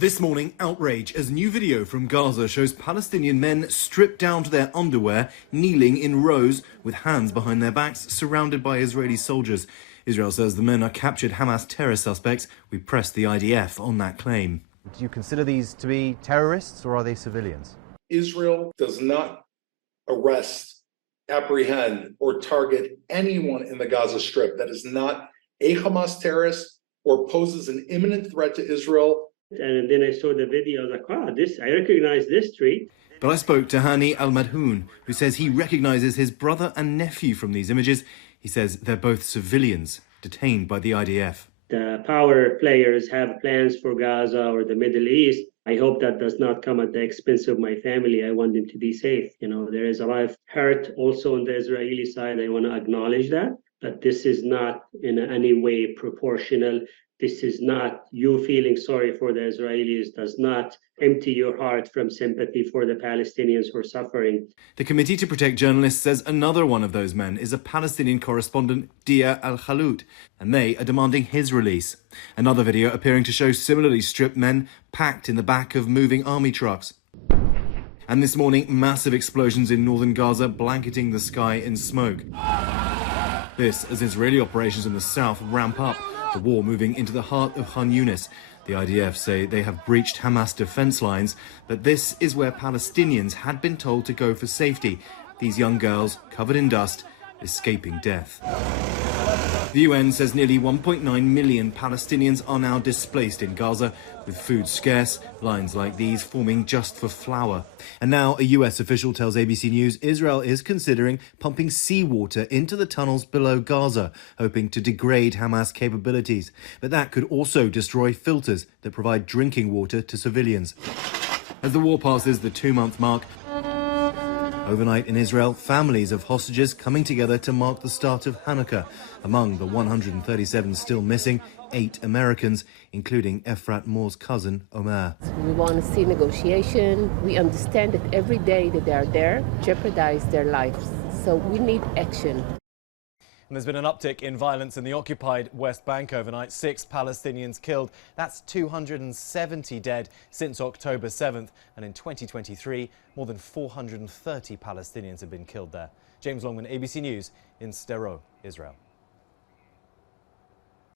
This morning, outrage as new video from Gaza shows Palestinian men stripped down to their underwear, kneeling in rows with hands behind their backs, surrounded by Israeli soldiers. Israel says the men are captured Hamas terror suspects. We pressed the IDF on that claim. Do you consider these to be terrorists or are they civilians? Israel does not arrest, apprehend, or target anyone in the Gaza Strip that is not a Hamas terrorist or poses an imminent threat to Israel. And then I saw the video, I was like, wow, I recognize this street. But I spoke to Hani Al-Madhoun, who says he recognizes his brother and nephew from these images. He says they're both civilians detained by the IDF. The power players have plans for Gaza or the Middle East. I hope that does not come at the expense of my family. I want them to be safe. There is a lot of hurt also on the Israeli side. I want to acknowledge that. But this is not in any way proportional. This is not you feeling sorry for the Israelis, does not empty your heart from sympathy for the Palestinians who are suffering. The Committee to Protect Journalists says another one of those men is a Palestinian correspondent, Dia Al-Khalout, and they are demanding his release. Another video appearing to show similarly stripped men packed in the back of moving army trucks. And this morning, massive explosions in northern Gaza blanketing the sky in smoke. This as Israeli operations in the south ramp up. The war moving into the heart of Khan Yunis. The IDF say they have breached Hamas defense lines, but this is where Palestinians had been told to go for safety. These young girls, covered in dust, escaping death. The UN says nearly 1.9 million Palestinians are now displaced in Gaza, with food scarce, lines like these forming just for flour. And now a US official tells ABC News Israel is considering pumping seawater into the tunnels below Gaza, hoping to degrade Hamas capabilities. But that could also destroy filters that provide drinking water to civilians. As the war passes the 2-month mark, overnight in Israel, families of hostages coming together to mark the start of Hanukkah. Among the 137 still missing, 8 Americans, including Efrat Moor's cousin, Omer. We want to see negotiation. We understand that every day that they are there, jeopardize their lives. So we need action. And there's been an uptick in violence in the occupied West Bank overnight. 6 Palestinians killed. That's 270 dead since October 7th. And in 2023, more than 430 Palestinians have been killed there. James Longman, ABC News in Sderot, Israel.